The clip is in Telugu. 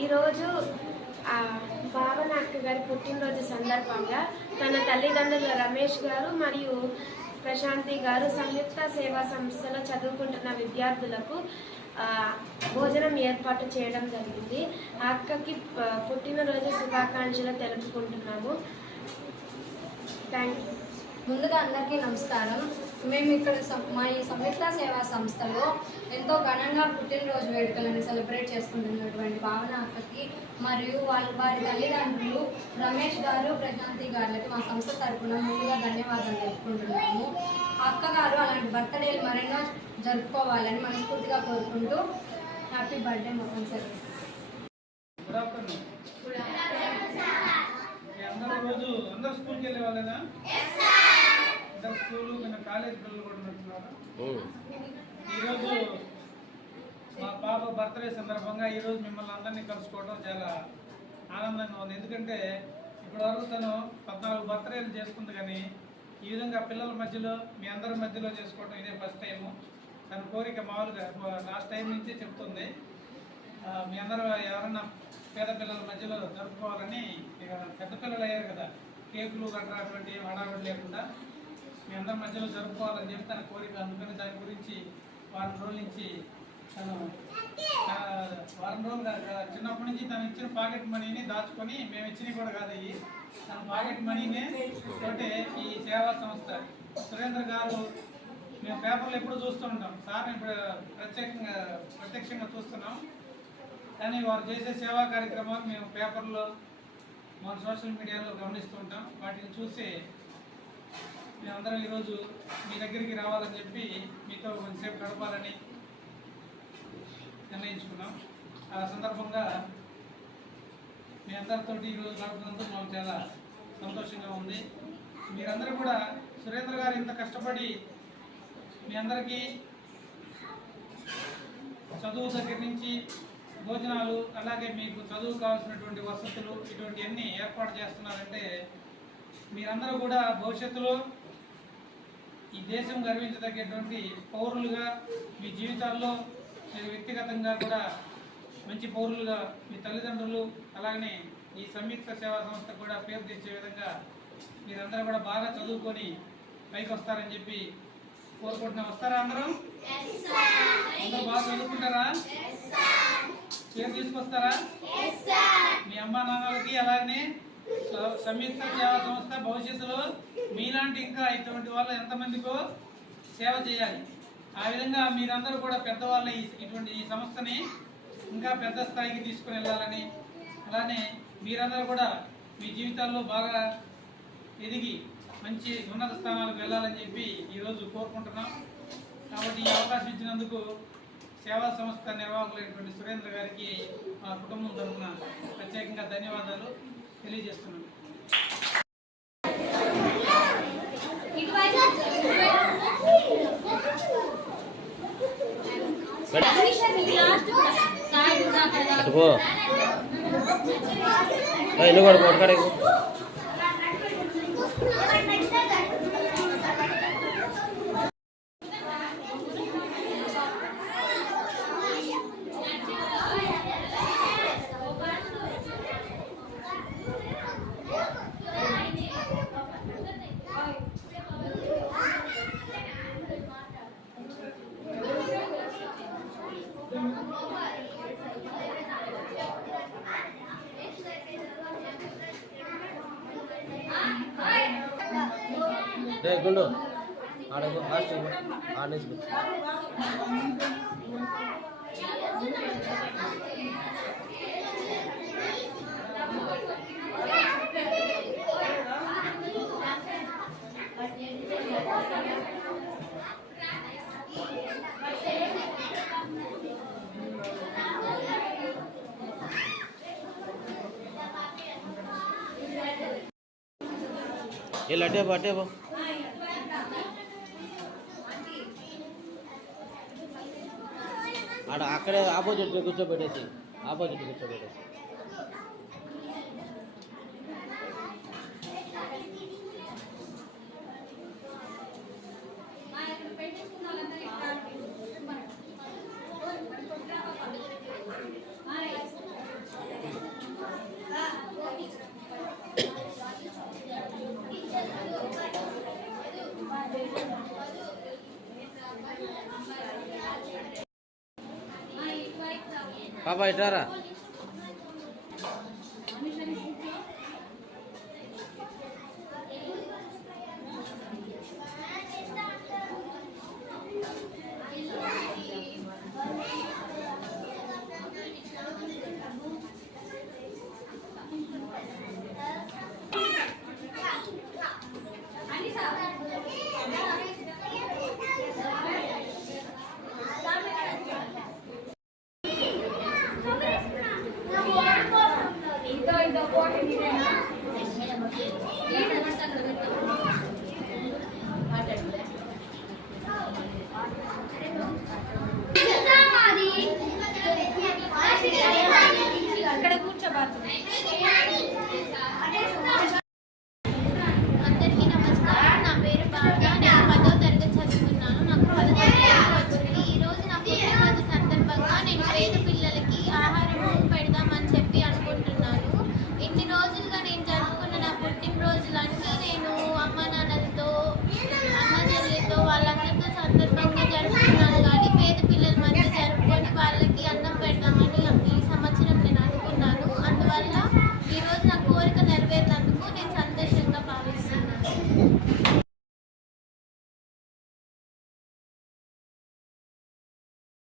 ఈరోజు ఆ, భావన అక్క గారి పుట్టినరోజు సందర్భంగా తన తల్లిదండ్రులు రమేష్ గారు మరియు ప్రశాంతి గారు సంయుక్త సేవా సంస్థలో చదువుకుంటున్న విద్యార్థులకు భోజనం ఏర్పాటు చేయడం జరిగింది. ఆ అక్కకి పుట్టినరోజు శుభాకాంక్షలు తెలుపుకుంటున్నాము. థ్యాంక్ యూ ముందుగా అందరికీ నమస్కారం. మేము ఇక్కడ మా ఈ సంయుక్త సేవా సంస్థలో ఎంతో ఘనంగా పుట్టినరోజు వేడుకలను సెలబ్రేట్ చేసుకుంటున్నటువంటి భావన అక్కకి మరియు వాళ్ళ వారి తల్లిదండ్రులు రమేష్ గారు ప్రశాంతి గారులకి మా సంస్థ తరఫున ముందుగా ధన్యవాదాలు తెలుపుకుంటున్నాము. అక్క గారు అలాంటి బర్త్డేలు మరెన్నో జరుపుకోవాలని మనస్ఫూర్తిగా కోరుకుంటూ హ్యాపీ బర్త్డే మొత్తం సార్. గుడ్ ఆఫ్టర్నూన్ మీ అందరూ రోజు అందరు స్కూల్కి వెళ్ళే వాళ్ళేనా? అందరు స్కూల్ మన కాలేజ్ పిల్లలు కూడా ఉంటున్నారా ఈరోజు మా పాప బర్త్డే సందర్భంగా ఈరోజు మిమ్మల్ని అందరినీ కలుసుకోవడం చాలా ఆనందంగా ఉంది. ఎందుకంటే ఇప్పటివరకు తను పద్నాలుగు బర్త్డేలు చేసుకుంది కానీ ఈ విధంగా పిల్లల మధ్యలో మీ అందరి మధ్యలో చేసుకోవడం ఇదే ఫస్ట్ టైము తన కోరిక మామూలుగా లాస్ట్ టైం నుంచి చెప్తుంది. మీ అందరూ ఎవరన్నా పేద పిల్లల మధ్యలో జరుపుకోవాలని ఇక పెద్ద పిల్లలు అయ్యారు కదా. కేకులు గట్రా అటువంటి హడావిడి లేకుండా మీ అందరి మధ్యలో జరుపుకోవాలని చెప్పి తన కోరిక అందుకని దాని గురించి వారం రోజుల నుంచి తను వారం రోజులు చిన్నప్పటి నుంచి తను ఇచ్చిన పాకెట్ మనీని దాచుకొని మేము ఇచ్చినవి కూడా కాదు ఇవి. తన పాకెట్ మనీనే తోటే ఈ సేవా సంస్థ. సురేంద్ర గారు మేము పేపర్లు ఎప్పుడు చూస్తూ ఉంటాం. సార్ ఇప్పుడు ప్రత్యేకంగా ప్రత్యక్షంగా చూస్తున్నాం. కానీ వారు చేసే సేవా కార్యక్రమాలు మేము పేపర్లో మన సోషల్ మీడియాలో గమనిస్తూ ఉంటాం. వాటిని చూసి మేమందరం ఈరోజు మీ దగ్గరికి రావాలని చెప్పి మీతో కొంతసేపు గడపాలని నిర్ణయించుకున్నాం. ఆ సందర్భంగా మీ అందరితోటి ఈరోజు గడుపుతున్నందుకు మాకు చాలా సంతోషంగా ఉంది. మీరందరూ కూడా సురేంద్ర గారు ఇంత కష్టపడి మీ అందరికీ చదువు దగ్గర నుంచి భోజనాలు అలాగే మీకు చదువు కావాల్సినటువంటి వసతులు ఇటువంటివన్నీ ఏర్పాటు చేస్తున్నారంటే మీరందరూ కూడా భవిష్యత్తులో ఈ దేశం గర్వించదగ్గటువంటి పౌరులుగా మీ జీవితాల్లో మీరు వ్యక్తిగతంగా కూడా మంచి పౌరులుగా మీ తల్లిదండ్రులు అలాగనే ఈ సంయుక్త సేవా సంస్థ కూడా పేరు తెచ్చే విధంగా మీరందరూ కూడా బాగా చదువుకొని పైకి వస్తారని చెప్పి కోరుకుంటున్నాం. వస్తారా అందరూ? అందరూ బాగా చదువుకుంటారా? పేరు తీసుకొస్తారా? మీ అమ్మా నాన్నలకి అలాగనే స- సంయుక్త సేవా సంస్థ భవిష్యత్తులో మీలాంటి ఇంకా ఇటువంటి వాళ్ళు ఎంతమందికో సేవ చేయాలి. ఆ విధంగా మీరందరూ కూడా పెద్దవాళ్ళ ఇటువంటి ఈ సంస్థని ఇంకా పెద్ద స్థాయికి తీసుకుని వెళ్ళాలని అలానే మీరందరూ కూడా మీ జీవితాల్లో బాగా ఎదిగి మంచి ఉన్నత స్థానాలకు వెళ్ళాలని చెప్పి ఈరోజు కోరుకుంటున్నాం. కాబట్టి ఈ అవకాశం ఇచ్చినందుకు సేవా సంస్థ నిర్వాహకులైనటువంటి సురేంద్ర గారికి మా కుటుంబం తరఫున ప్రత్యేకంగా ధన్యవాదాలు తెలియజేస్తున్నాను. ఇల్లు కూడా గుండు ఆడకు లాస్ట్ ఆడ నుంచి పో. అటే పో అటే అక్కడే ఆపోజిట్ కూర్చోబెట్టేసి ఆపోజిట్ కూర్చోబెట్టేసి. పాపా ఇటారా